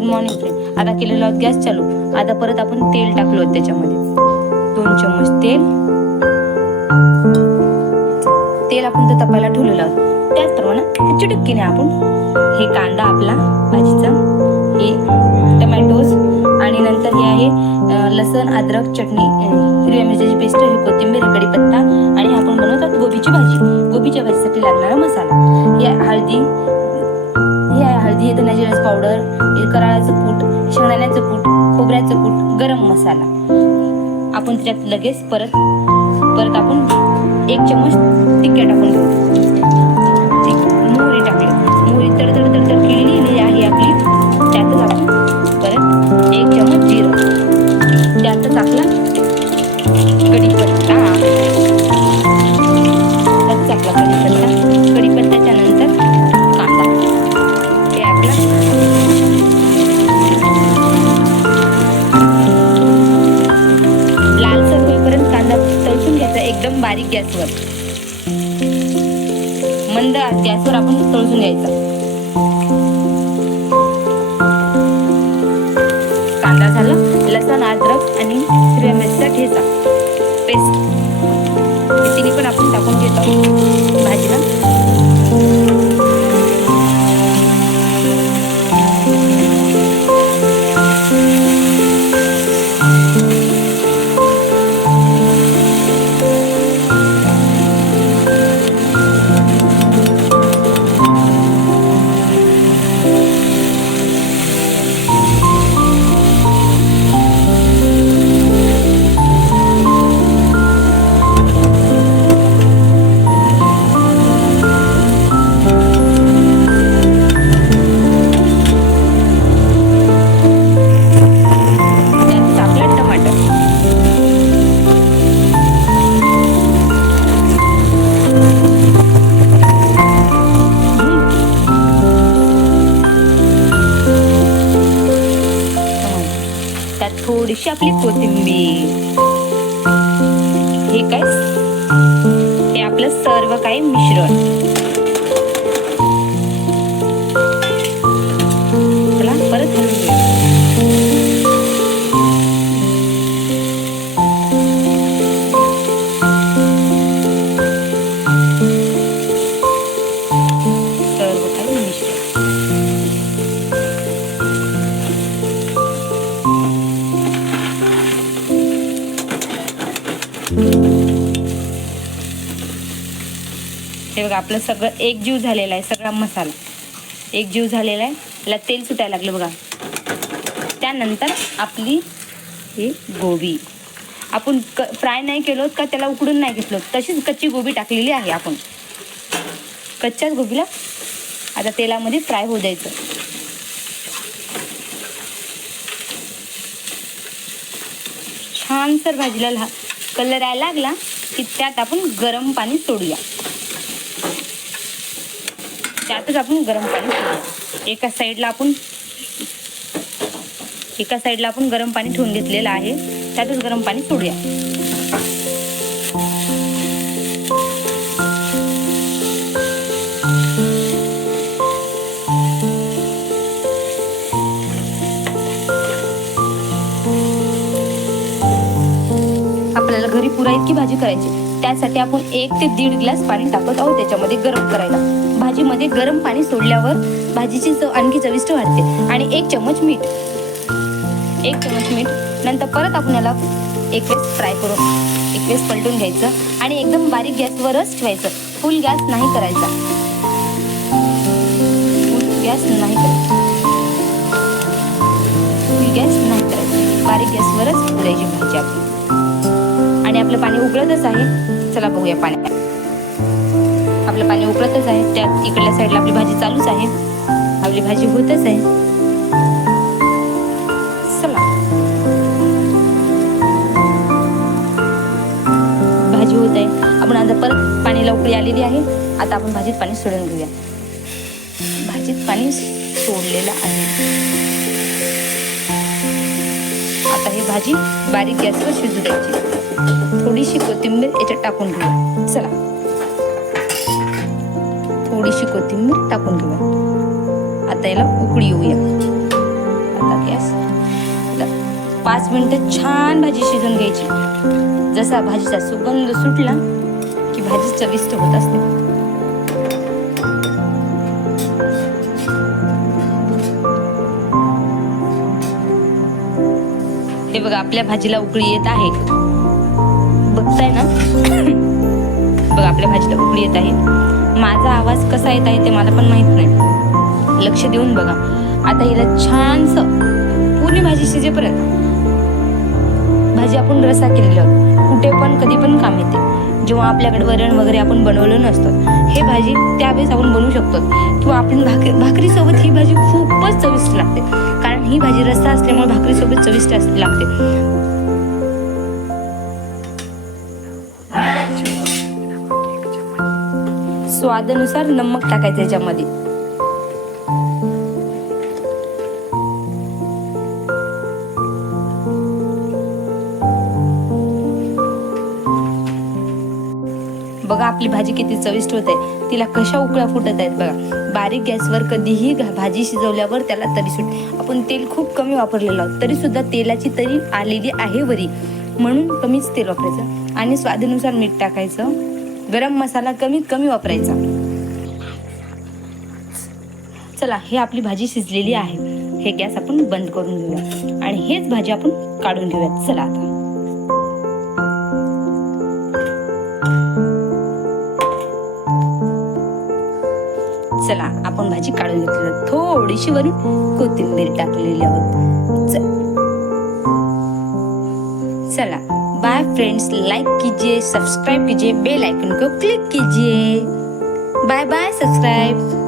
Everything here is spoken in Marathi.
Good morning friend. आता केलेला आहोत गॅस चालू. आता परत आपण तेल टाकलो त्याच्यामध्ये 2 चम्मच तेल आपण तर तपायला ठेवलेलं आहोत. त्याचप्रमाणे चिटकीने आपण हे कांदा आपला भाजीचा, हे टमॅटोज आणि नंतर हे आहे लसण अद्रक चटणी, हिरव्या मिरच्याची पेस्ट, ही कोथिंबीर, कढीपत्ता आणि आपण बनवतात गोबीची भाजी. गोबीच्या भाजीसाठी लागणारा मसाला, हे हळदी, हे धना जिऱ्याचं पावडर, हे कराळाचं कूट, शेंगदाण्याचं कूट, खोबऱ्याचं कूट, गरम मसाला. आपण त्याच्यात लगेच परत आपण 1 चम्मच तिखट टाकून घेऊ. मोहरी टाकली, मोहरी तडतड केलेली आहे आपली. त्यातच आपण परत 1 चम्मच जिरं, त्यातच आपला कढीपत्ता, कढीपत्त्याच्या नंतर कांदा, हे आपला लालसर होईपर्यंत कांदा तळसून घ्यायचा एकदम बारीक गॅसवर, मंद गॅसवर आपण तळसून घ्यायचा. कांदा झाला, लसण अद्रक आणि हिरव्या मिरच्या ठेचा पेस्ट हे तिन्ही पण आपण टाकून घेतो भाजीला. थोडीशी आपली कोथिंबीर, हे काय, हे आपलं सर्व काही मिश्रण. चला परत हलवून घेऊ. सर्व काही मिश्रण हे बघा, आपलं सगळं एकजीव झालेलं आहे. सगळा मसाला एकजीव झालेला आहे. याला तेल सुटायला लागलं बघा. त्यानंतर आपली ही गोबी आपण फ्राय नाही केलो का, त्याला उकडून नाही घेतलो, तशीच कच्ची गोबी टाकलेली आहे. आपण कच्च्याच गोबीला आता तेलामध्ये फ्राय होऊ द्यायचं. छानसर भाजीला कलर यायला लागला की त्यात आपण गरम पाणी सोडूया. त्यातच आपण गरम पाणी सोडूया. एका साईडला आपण गरम पाणी ठेवून घेतलेलं आहे. त्यातच गरम पाणी सोडूया. आपल्याला घरी पुरा इतकी भाजी करायची, त्यासाठी आपण 1 ते 1.5 ग्लास पाणी टाकत आहोत त्याच्यामध्ये गरम करायला. भाजीमध्ये गरम पाणी सोडल्यावर भाजीची चव आणखी चविष्ट वाढते. आणि 1 चम्मच मीठ, नंतर परत आपण याला एक वेळेस फ्राय करून एक वेळेस पलटून घ्यायचं आणि एकदम बारीक गॅसवरच ठेवायचं. फुल गॅस नाही करायचा, बारीक गॅसवरच करायची भाजी आपली. आणि आपलं पाणी उकळतच आहे. चला बघूया पाणी. आपलं पाणी उकळतच आहे. त्यात इकडल्या साईडला आपली भाजी चालूच आहे. आपली भाजी होतच आहे. चला, भाजी होत आहे. आपण आता परत पाणीला उकळी आलेली आहे. आता आपण भाजीत पाणी सोडून घेऊया. भाजीत पाणी सोडलेलं आहे. आता ही भाजी बारीक गॅसवर शिजू द्यायची. थोडीशी कोथिंबीर याच्यात टाकून घेऊया. चला, थोडीशी कोथिंबीर टाकून घेऊया. आता याला उकळी येऊया. आता गॅस. 5 मिनिटं छान भाजी शिजून घ्यायची. जसा भाजीचा सुगंध सुटला की भाजी चविष्ट होत असते. हे बघा आपल्या भाजीला उकळी येत आहे, बघताय ना. बघा आपल्या भाजीला उकळी येत आहे. माझा आवाज कसा येत आहे ते मला पण माहित नाही, लक्ष देऊन बघा. आता हिला छानस पूर्ण भाजी शिजेपर्यंत, भाजी आपण रस्सा केलेला कुठे पण कधी पण काम येते. जेव्हा आपल्याकडे वरण वगैरे आपण बनवलं नसतं, हे भाजी त्यावेळेस आपण बनवू शकतो. किंवा आपण भाकरीसोबत ही भाजी खूपच चविष्ट लागते, कारण ही भाजी रस्सा असल्यामुळे भाकरीसोबत चविष्ट लागते. स्वादानुसार नमक टाकायचं याच्यामध्ये. बघा आपली भाजी किती चविष्ट होत आहे, तिला कशा उकळ्या फुटत आहेत बघा. बारीक गॅसवर कधीही भाजी शिजवल्यावर त्याला तरी सुट. आपण तेल खूप कमी वापरलेलं आहोत, तरी सुद्धा तेलाची तरी आलेली आहे वरी, म्हणून कमीच तेल वापरायचं. आणि स्वादानुसार मीठ टाकायचं. गरम मसाला कमीत कमी वापरायचा. चला, हे आपली भाजी शिजलेली आहे. हे गॅस आपण बंद करून घेऊया आणि हेच भाजी आपण काढून घेऊयात. चला आता चला आपण भाजी काढून घेतली. थोडीशी वरून कोथिंबीर टाकलेली आहोत. चला बाय फ्रेंड्स, लाइक कीजिए, सब्सक्राइब कीजिए, बेल आइकन को क्लिक कीजिए. Bye bye, subscribe.